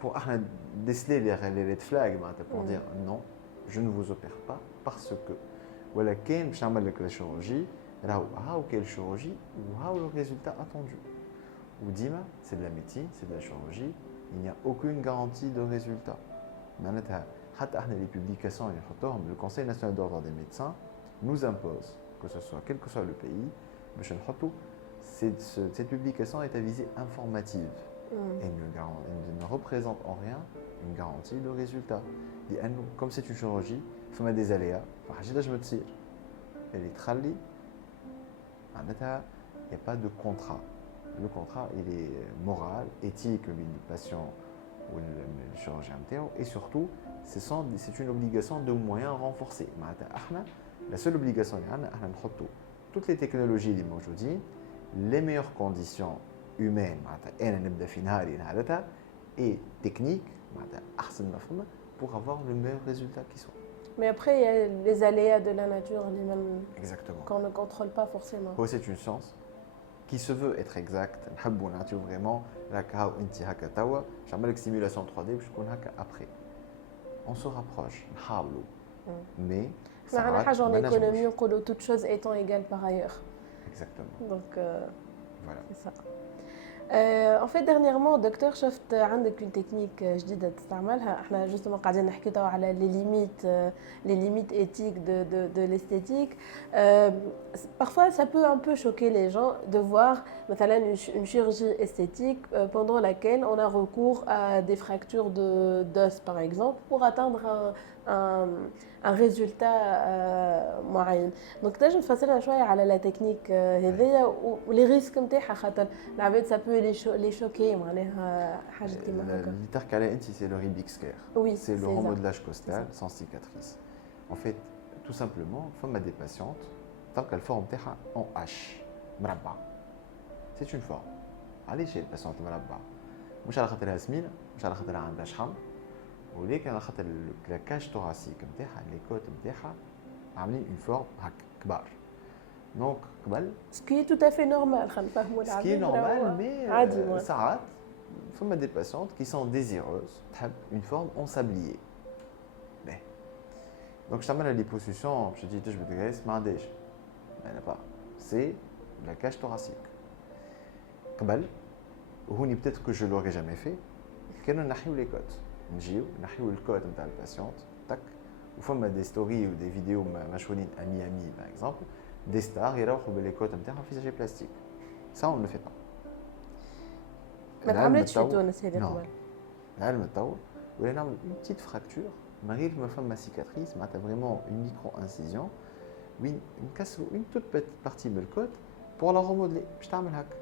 Pour déceler les red flags, pour dire non, je ne vous opère pas parce que voilà, quand je fais la chirurgie, راهو quelle chirurgie ou le résultat attendu. ou Dima, c'est de la médecine, c'est de la chirurgie, il n'y a aucune garantie de résultat. Les publications, le Conseil national d'ordre des médecins nous impose, que ce soit quel que soit le pays, cette publication est à visée informative. Elle ne représente en rien une garantie de résultat. Comme c'est une chirurgie, il faut des aléas. Elle est trali. Il n'y a pas de contrat. Le contrat, il est moral, éthique, le patient ou le chirurgien. Et surtout, c'est une obligation de moyens renforcés. La seule obligation, c'est toutes les technologies les meilleures conditions humaines et techniques pour avoir le meilleur résultat qui soit. Mais après, il y a les aléas de la nature Exactement. Qu'on ne contrôle pas forcément. C'est une science qui se veut être exacte. Vraiment, une simulation 3D après. On se rapproche. Mais on a en économie, toutes choses étant égales par ailleurs. Exactement. Donc, voilà. C'est ça. En fait, dernièrement, docteur, شفت عندك une technique جديدة تستعملها. احنا justement قاعدين نحكي توا على les limites éthiques de l'esthétique. Parfois, ça peut un peu choquer les gens de voir مثلا une chirurgie esthétique pendant laquelle on a recours à des fractures d'os, par exemple, pour atteindre un résultat معين. Donc تنجم تفسرنا شوية على la technique هذيا ولي ريسك نتاعها خاطر العباد ça peut les choquer معناها حاجة كيما هكا. اللي تحكي عليه انت c'est le Ribix Care. Oui, c'est le remodelage costal sans cicatrice. En fait, tout simplement, فما des patientes تلقى الفورم تاعها en H مربع. C'est une forme. علاش هي الباسيونت مربع؟ مش على خاطرها سمينة، مش على خاطرها عندها شحم، ولكن على خاطر الكاش توغاسيك نتاعها لي كوت نتاعها عاملين اون فورم هكا كبار. دونك قبل سكي تو تافي نورمال خلينا نفهموا العباد. سكي نورمال مي عادي ساعات فما دي باسيونت كي سون ديزيروز تحب اون فورم اون سابليي. باهي دونك تعملها ليبوسيسيون باش تجي تجبد الكاس ما عندهاش. انا با سي لا كاش توغاسيك. قبل وهوني بتيتر كو جو لوغي جامي في كانوا نحيو لي كوت. نجيو نحيو الكود نتاع الباسيونت تاك وفما دي ستوري ودي فيديو مشهورين à Miami par exemple des stars يروحوا باللي كود نتاعهم في ساجي بلاستيك ça on ne fait pas. ما تعملتش في تونس هذه قبل. العلم تطور ولا نعمل une petite fracture من غير ما فما cicatrice معناتها vraiment une micro incision وين نكسروا une toute petite partie من الكود pour la remodeler باش تعمل هكا.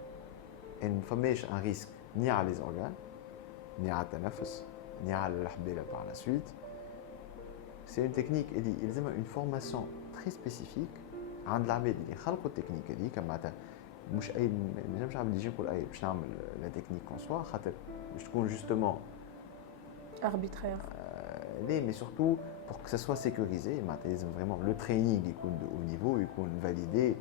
ما فماش ان ريسك ني على لي organes ni على التنفس ni à la par la suite. C'est une technique, ils ont une formation très spécifique. عند العباد اللي خلقوا التكنيك هذيك معناتها مش اي ما نجمش عبد يجي يقول اي باش نعمل لا تكنيك كون سوا خاطر باش تكون جوستومون arbitraire. Mais surtout pour que ça soit sécurisé, لازم vraiment le training يكون de haut niveau, يكون validé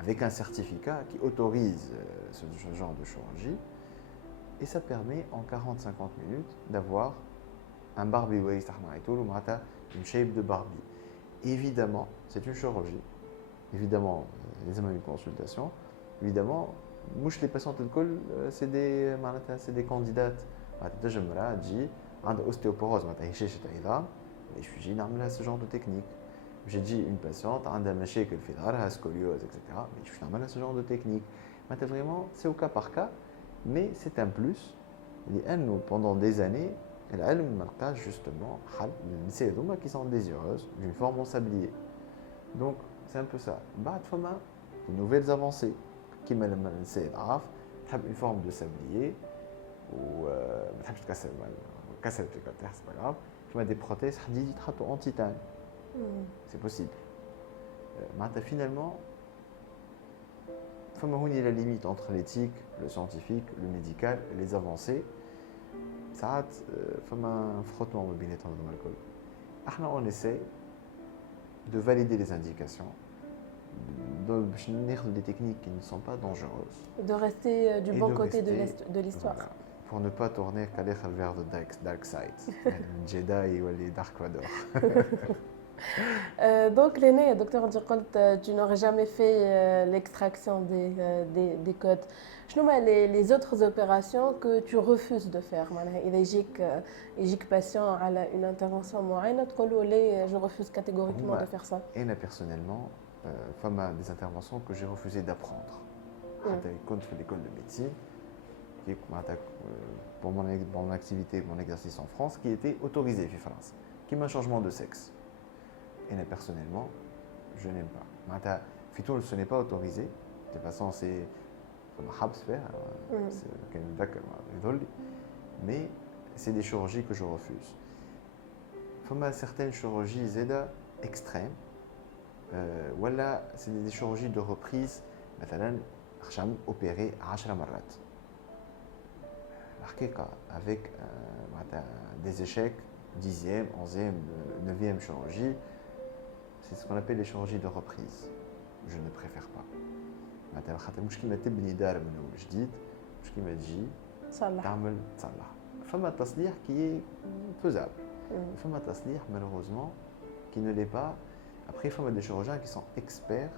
avec un certificat qui autorise ce genre de chirurgie. Et ça permet en 40-50 minutes d'avoir un Barbie waist, une shape de Barbie. Évidemment, c'est une chirurgie. Évidemment, les hommes ont une consultation. Évidemment, mouche les patientes de col, c'est des candidates. J'aimerais dire, un ostéoporose, je suis dit, ce genre de technique. J'ai dit une patiente, un machine qui fait scoliose, etc. Mais je suis ce genre de technique. Vraiment, c'est au cas par cas. Mais c'est un plus. Pendant des années, elle partage justement ces hommes qui sont désireuses d'une forme en sablier. Donc, c'est un peu ça. De nouvelles avancées qui m'ont une forme de sablier ou c'est pas grave. Des prothèses en titane. C'est possible. Finalement, il y a la limite entre l'éthique, le scientifique, le médical et les avancées. Ça a un frottement de binet dans l'alcool. On essaie de valider les indications, de des techniques qui ne sont pas dangereuses. De rester du bon côté de l'histoire. Voilà, pour ne pas tourner vers le dark side, Jedi ou les Dark Vador. Donc, René, docteur, tu n'aurais jamais fait l'extraction des côtes. Je nous les autres opérations que tu refuses de faire. Il y a un patient à une intervention معينة تقول له ليه je refuse catégoriquement de faire ça. Et là, personnellement, femme a des interventions que j'ai refusé d'apprendre. Quand je fais l'école de médecine, pour mon activité, mon exercice en France, qui était autorisé en France, qui m'a un changement de sexe. Et là, personnellement, je n'aime pas. Fitoul, ce n'est pas autorisé. De toute façon, c'est mais c'est des chirurgies que je refuse. Il y a certaines chirurgies extrêmes. Voilà, c'est des chirurgies de reprise. مثلا خشم opéré 10 مرات. Avec des échecs, 10e, 11e, 9e chirurgie, c'est ce qu'on appelle les chirurgies de reprise. Je ne préfère pas. مثلا خاطر مش كيما تبني دار من اول جديد مش كيما تجي تعمل تصلح فما تصليح qui est faisable فما تصليح malheureusement qui ne l'est pas. Après il y a des chirurgiens qui sont experts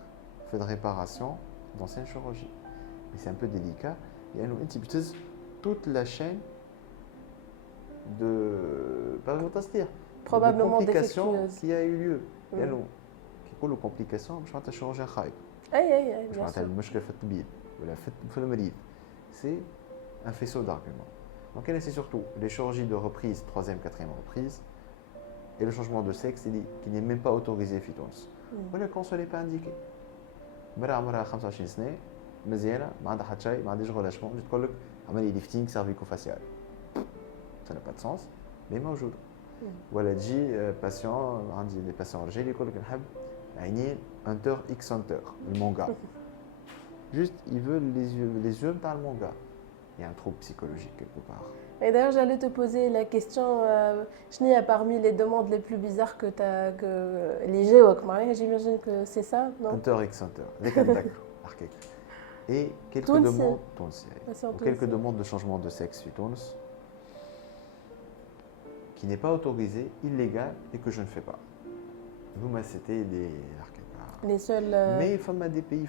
fait de réparation d'anciennes chirurgies, mais c'est un peu délicat. Il y a toute la chaîne de pas de تصليح probablement des complications qui a eu lieu. Il y a qui كل complications مش معناتها chirurgien خايب. مش معناتها المشكله في الطبيب ولا في المريض. C'est un faisceau d'arguments. Donc c'est surtout les chirurgies de reprise, 3e, 4e reprise, et le changement de sexe qui n'est même pas autorisé في تونس. ولا quand ce n'est pas indiqué. مرة عمرها 25 سنة مزيانة ما عندها حتى شيء ما عندهاش غولاشمون تجي تقول لك عملي ليفتينغ سيرفيكو فاسيال. Ça n'a pas de sens, mais موجود. ولا تجي باسيون عندي des patients âgés اللي يقول لك نحب عينين Hunter X Hunter, le manga. Juste, ils veulent les yeux dans le manga. Il y a un trouble psychologique quelque part. Et d'ailleurs, j'allais te poser la question, Chni, parmi les demandes les plus bizarres que tu as, que les géocs, j'imagine que c'est ça, non? Hunter X Hunter, les contacts, et quelques demandes, quelques demandes de changement de sexe في تونس qui n'est pas autorisé, illégal et que je ne fais pas. Vous, c'était les seuls. Mais il y a des pays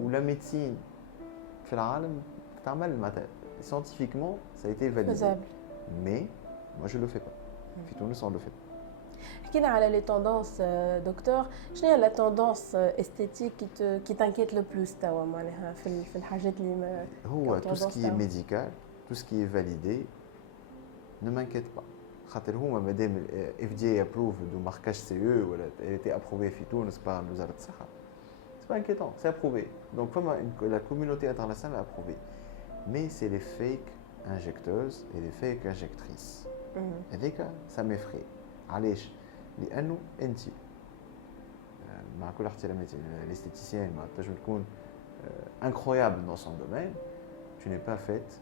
où la médecine scientifiquement ça a été validé. Faisable. Mais moi je ne le fais pas. Fitounous on le fait. حكينا على les tendances docteur. شنو هي la tendance esthétique qui t'inquiète le plus توا معناها في الحاجات اللي هو tout ce qui est médical, tout ce qui est validé ne m'inquiète pas. خاطر هما مادام FDA approved ou marquage CE ou elle était approuvée في تونس par وزارة الصحة. C'est pas inquiétant, c'est approuvé. Donc la communauté internationale a approuvé. Mais c'est les fake injecteuses et les fake injectrices. Et ça m'effraie. علاش؟ لأنه أنت مع كل احترامي l'esthéticienne تنجم تكون incroyable dans son domaine, tu n'es pas faite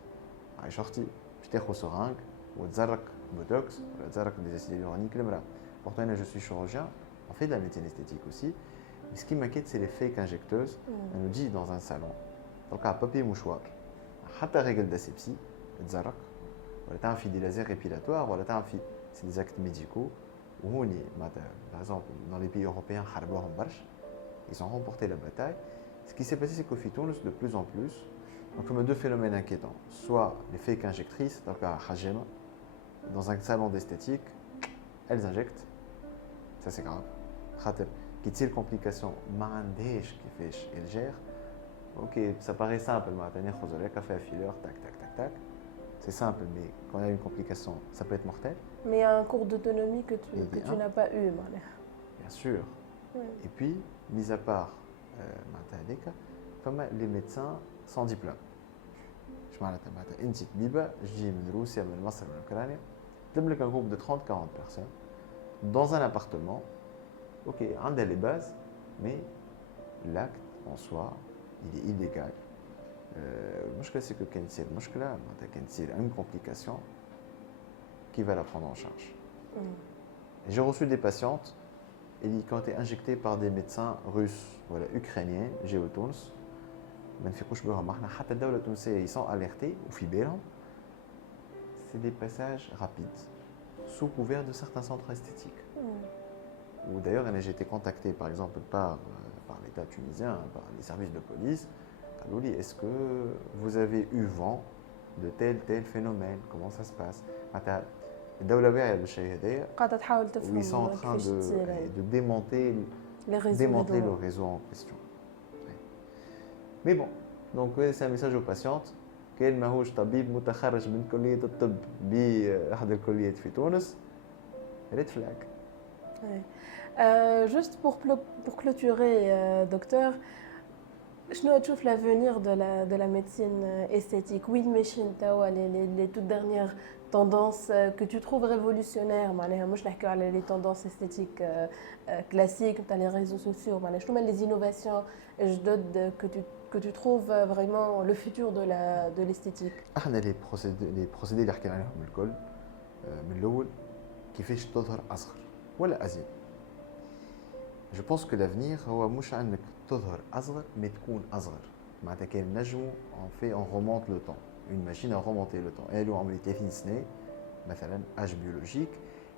عايش اختي باش تاخذ سرنج وتزرق botox ولا تزرق des acides hyaluroniques للمرأة. Pourtant je suis chirurgien, on fait de la médecine esthétique aussi. Mais ce qui m'inquiète c'est les fake injecteuses. On nous dit dans un salon تلقى papier mouchoir حتى règle d'asepsie تزرق ولا تعمل في des lasers épilatoires ولا تعمل في c'est des actes médicaux. Par exemple, dans les pays européens, ils ont remporté la bataille. Ce qui s'est passé, c'est qu'au Fitounous, de plus en plus, on a deux phénomènes inquiétants. Soit les fake injectrices, dans un salon d'esthétique, elles injectent. Ça, c'est grave. Qui tire complication, elles gèrent. Ok, ça paraît simple, tac, tac, tac, tac. C'est simple, mais quand il y a une complication, ça peut être mortel. Mais il y a un cours d'autonomie que tu n'as pas eu, bien sûr. Et puis, mis à part les médecins sans diplôme. Je un groupe de 30-40 personnes dans un appartement. Ok, on a les bases, mais l'acte en soi, il est illégal. C'est que une complication qui va la prendre en charge. J'ai reçu des patientes qui ont été injectées par des médecins russes, voilà, ukrainiens, géotons. Ils sont alertés, c'est des passages rapides, sous couvert de certains centres esthétiques. Ou d'ailleurs, j'ai été contacté par exemple par l'État tunisien, par les services de police. Kalouli, est-ce que vous avez eu vent de tel phénomène? Comment ça se passe? الدولة واعية بالشيء هذايا. قاعدة تحاول تفهم Ils sont en train كيفاش تصير يعني. de démanteler démanteler le réseau en question. Mais bon, donc c'est un message aux patientes. كان ماهوش طبيب متخرج من كلية الطب بأحد الكليات في تونس. ريد فلاج. Juste pour clôturer, docteur, شنو تشوف l'avenir de la médecine esthétique? وين ماشيين توا les toutes dernières tendances que tu trouves révolutionnaires معناها مش نحكيو على les tendances esthétiques classiques تاع les réseaux sociaux معناها شنو هما les innovations جدد que tu trouves vraiment le futur de l'esthétique? احنا les procédés اللي حكينا عليهم الكل من الاول كيفاش تظهر اصغر ولا ازيد. Je pense que l'avenir هو مش انك تظهر اصغر mais تكون اصغر. معناتها كان نجمو on remonte le temps. Une machine à remonter le temps. Elle عمري 30 سنة مثلا âge biologique.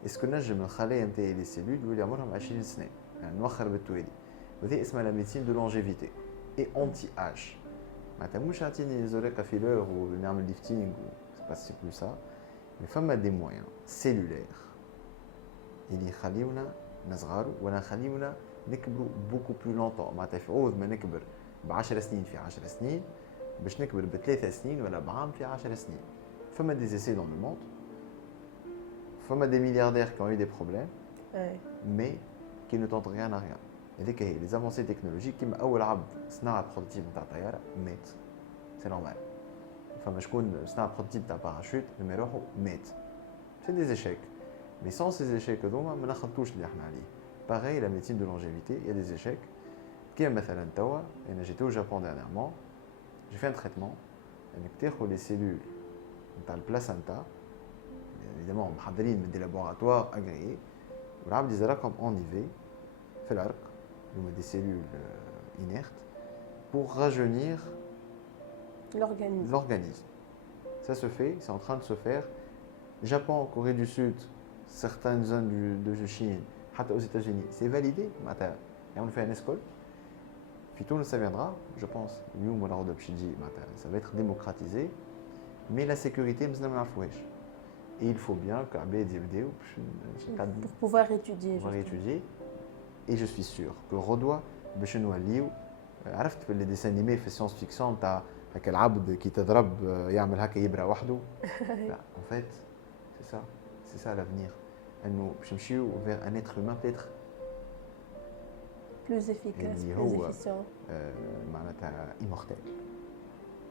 Est-ce que نجم الخلايا نتاعي les cellules اللي عمرهم 20 سنة يعني نوخر بالتوالي. وهذه اسمها la médecine de longévité et anti-âge. معناتها مش عطيني زرقة فيلور ونعمل ليفتينغ c'est plus ça. Mais فما des moyens cellulaires اللي يخليونا نصغروا ولا نخليونا نكبروا beaucoup plus longtemps. معناتها في عوض ما نكبر ب10 سنين في 10 سنين باش نكبر ب3 سنين ولا بعام في 10 سنين. فما des essais dans le monde. فما des milliardaires qui ont eu des problèmes. Mais qui ne tentent rien à rien. هذيك هي les avancées technologiques كيما اول عبد صنع بروتوتيب نتاع طياره مات. سي نورمال. فما شكون صنع بروتوتيب تاع باراشوت لما يروحوا مات. سي des échecs. Mais sans ces échecs هذوما ما نخلطوش اللي احنا عليه. Pareil la médecine de longévité, il y a des échecs. كيما مثلا توا انا جيت au Japon dernièrement. J'ai fait un traitement انك تاخذ les cellules نتاع البلاسنتا évidemment محضرين من des laboratoires agréés والعبد يزرعهم en IV في العرق هما des cellules inertes pour rajeunir l'organisme. Ça se fait, c'est en train de se faire. Japon, Corée du Sud, certaines zones de Chine, حتى aux États-Unis, c'est validé. معناتها يعملوا فيها ناس كل. في تونس ça viendra, je pense. اليوم ولا غدا باش يجي معناتها ça va être démocratisé. Mais la sécurité مازلنا ما نعرفوهاش. Et il faut bien qu'عباد يبداو pour pouvoir étudier. Et je suis sûr que Rodois باش نوليو عرفت في les dessins animés في science fiction تاع هكا العبد كي تضرب يعمل هكا يبرى وحده. En fait, c'est ça l'avenir. انه باش نمشيو vers un être humain peut-être plus efficace, plus efficient. معناتها immortel.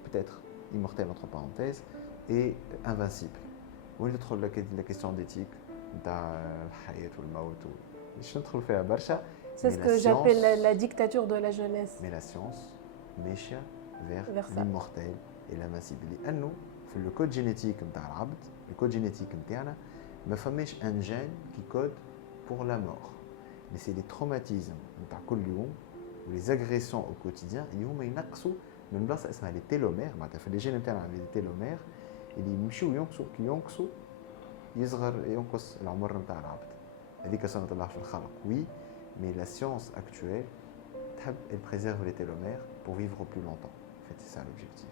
Peut-être immortel entre parenthèses et invincible. وين تدخل la question d'éthique نتاع الحياة والموت باش ندخل فيها برشا. C'est ce que j'appelle la dictature de la jeunesse. Mais la science ماشية vers l'immortel et l'invincible. لأنه في le code génétique نتاع العبد le code génétique نتاعنا ما فماش un gène qui code pour la mort. Mais c'est les traumatismes نتاع كل يوم و les agressions au quotidien اللي هما ينقصوا من بلاصة اسمها les télomères. معناتها في الجين نتاعنا les télomères اللي يمشيو ينقصوا يصغر ينقص العمر نتاع العبد. هذيك سنة الله في الخلق oui, mais la science actuelle elle préserve les télomères pour vivre plus longtemps. En fait, c'est ça l'objectif.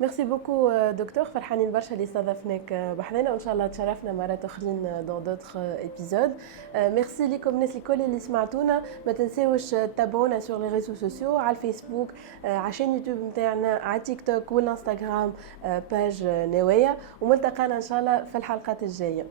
Merci beaucoup docteur فرحانين برشا اللي استضفناك بحذنا وان شاء الله تشرفنا مرات اخرين dans d'autres épisodes. Merci لكم الناس الكل اللي سمعتونا. ما تنساوش تتابعونا sur les réseaux sociaux على الفيسبوك على شين يوتيوب نتاعنا على تيك توك والانستغرام باج نوايا وملتقانا ان شاء الله في الحلقات الجايه.